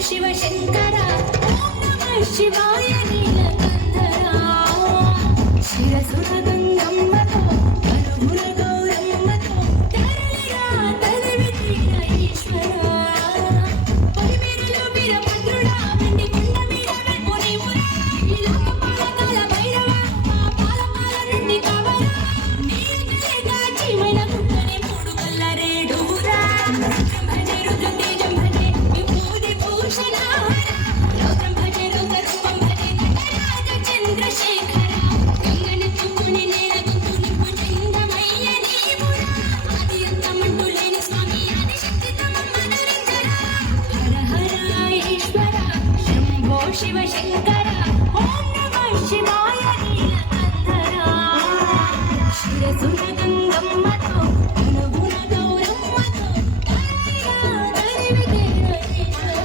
शिव शंकर ओम नमः शिवाय नीलकंधरा शिरसुरगंगम्मतो अनुगुण गौरम्मतो तरलिरा तलवितीर ईश्वरा परिमेरलो वीरभद्रुडा मंडी కొండ మీద వెంపుని ఉరా ఇలాక పాలకాల భైరవ మా పాలకాల నుండి కవరా నీలకలేగా చీమైన గుట్టని మూడు కల్లరేడురా భజే రుద్ర తేజం భజే విభూది భూషణ రౌద్రం భజే రౌద్ర రూపం భజే నటరాజ చంద్రశేఖర గంగనెత్తుకుని నేల గుంటు నింపు జంగమయ్య నీవురా ఆది అంతమంటూ లేని స్వామి ఆదిశక్తి తమమ్మ నరేంద్ర హర హర ఈశ్వర శంభో శివ శంకర ఓం నమః శివాయ నీలకంధరా శిరసుర గంగమ్మతో అనుగుణ గౌరమ్మతో తరివితేర ఈశ్వర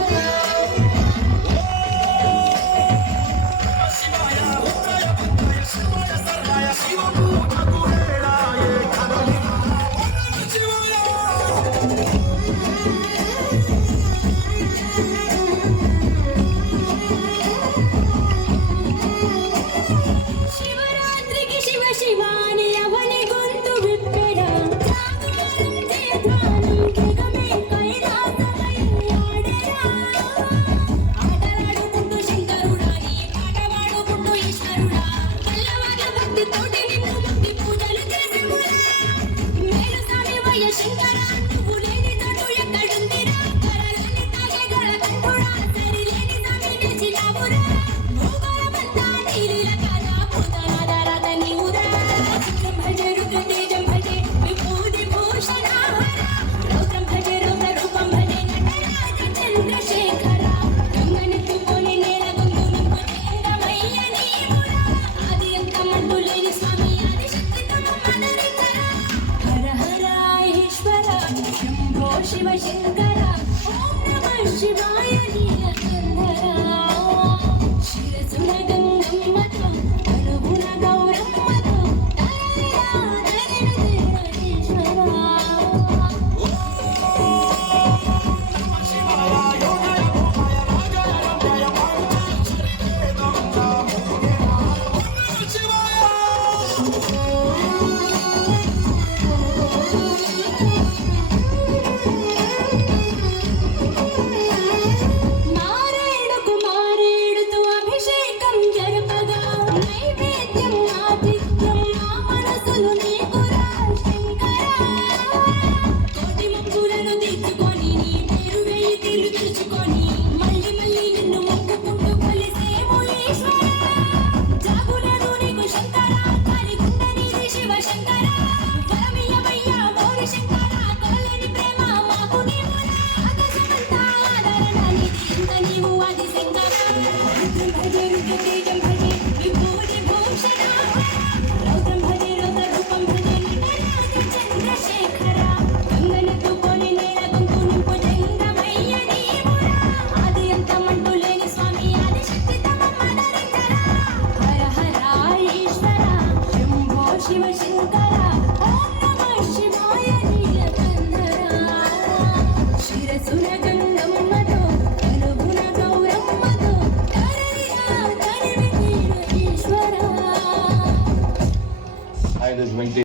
శివరాత్రికి శివ శివాని అవని గొంతు విప్పెడా జాగరం చేతానం జగమే కైలాసమయ్యాడెరా ఆటలాడుకుంటూ శంకరుడా ఈ పాట పాడుకుంటూ ఈశ్వరుడా తెల్లవార భక్తితోటి నిన్ను భక్తి పూజలు చేసెమురా మేలు సామివయ్య శంకర నువ్వు లేని తోడు ఎక్కడుందిరా కరలని తాగే గరకంఠుడా సరిలేని స్వామి నిలిచినావురా భూగోళమంతా నీలీల కాదా భూతనాదారాధ నీవురా శుక్లం భజే రుద్ర తేజం భజే విభూది భూషణ రౌద్రం భజే రౌద్ర రూపం భజే నటరాజ చంద్రశేఖర గంగనెత్తుకొని నేల గొంతు నింపు జంగమయ్య నీవురా ఆది అంతమంటూ లేని స్వామి ఆదిశక్తి తమమ్మ నరేంద్ర హర హర ఈశ్వర శంభో శివ శంకర ఓం నమః శివాయ నీలకంధరా శిరసుర గంగమ్మతో అనుగుణ గౌరమ్మతో తరివిరా తరివితేర ఈశ్వర నారాయణకు మారేడుతో అభిషేకం జరపగా నైవేద్యం ఆతిథ్యం నా మనసులు నీకురా శంకరా కోటి మొక్కులను తీర్చుకొని నీ పేరు వేయి తీరు తెలుసుకొని మళ్ళీ మళ్ళీ నిన్ను మొక్కుకుంటూ కొలిసేము ఈశ్వర జాగులేదు నీకు శంకర కాలిగుండ నీది శివ శంకర వరమియ్యవయ్యా మోరి శంకర కొలలేని ప్రేమ మాకు నీవురా ఆకాశమంతా ఆదరణ నీది ఇంత నీవు ఆది శంకర రుద్రం భజే రుద్ర తేజం భజే విభూది భూషణ రౌద్రం భజే రౌద్ర రూపం భజే నటరాజ చంద్రశేఖర గంగనెత్తుకొని నేల గొంతు నింపు జంగమయ్య నీవురా ఆది అంతమంటూ లేని స్వామి ఆదిశక్తి తమమ్మ నరేంద్ర హర హర ఈశ్వర శంభో శివ శంకర ఓం నమః శివాయ నీలకంధరా శిరసుర గంగమ్మతో అనుగుణ గౌరమ్మతో తరివిరా తరివితేర ఈశ్వర Hi, this is Venki.